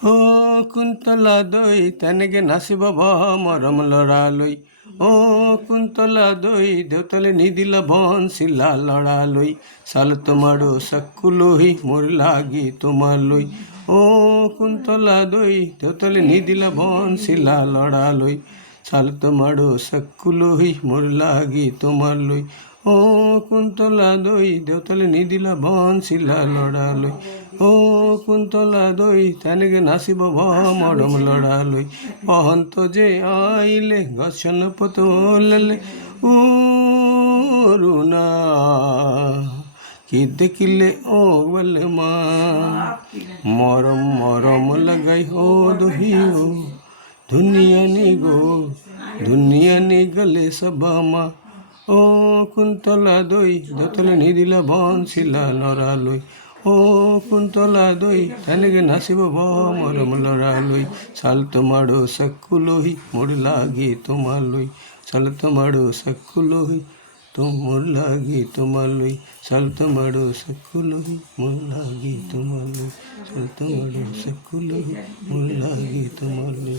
ও কুন্তলা দই তেনেকে নাচিব মৰম লৰালৈ। ও কুন্তলা দই দেউতালে নিদিলা বনশিলা লৰালৈ। চাল তোমাৰো চকুলৈ মোৰ লাগি তোমালৈ। ও কুন্তলা দই দেউতালে নিদিলা বনশিলা লৰালৈ। চাল তোমাৰো চকুলৈ মোৰ লাগি তোমালৈ। ও কুন্তলা দই দেউতালে নিদিলা বনশিলা লৰালৈ। ও কুন্তলা দই তেনেকে নাচিব মৰম লৰালৈ। বসন্ত যে আইলে গছন পতলালে অৰুণা কি দেখিলে ও বলে মা। মৰম মৰম লাগাই ও দহিও ধুনিয়া নি গো ধুনিয়া নি গলে সবামা। ও কুন্তলা দই দেউতালে নিদিলা বনশিলা লৰালৈ। ও কুন্তলা দই তেনেকে নাচিব মৰম লৰালৈ। চাল তোমাৰো চকুলৈ মোৰ লাগি তোমালৈ। চাল তোমাৰো চকুলৈ মোৰ লাগি তোমালৈ। চাল তোমাৰো চকুলৈ মোৰ লাগি তোমালৈ। চাল তোমাৰো চকুলৈ মোৰ লাগি তোমালৈ।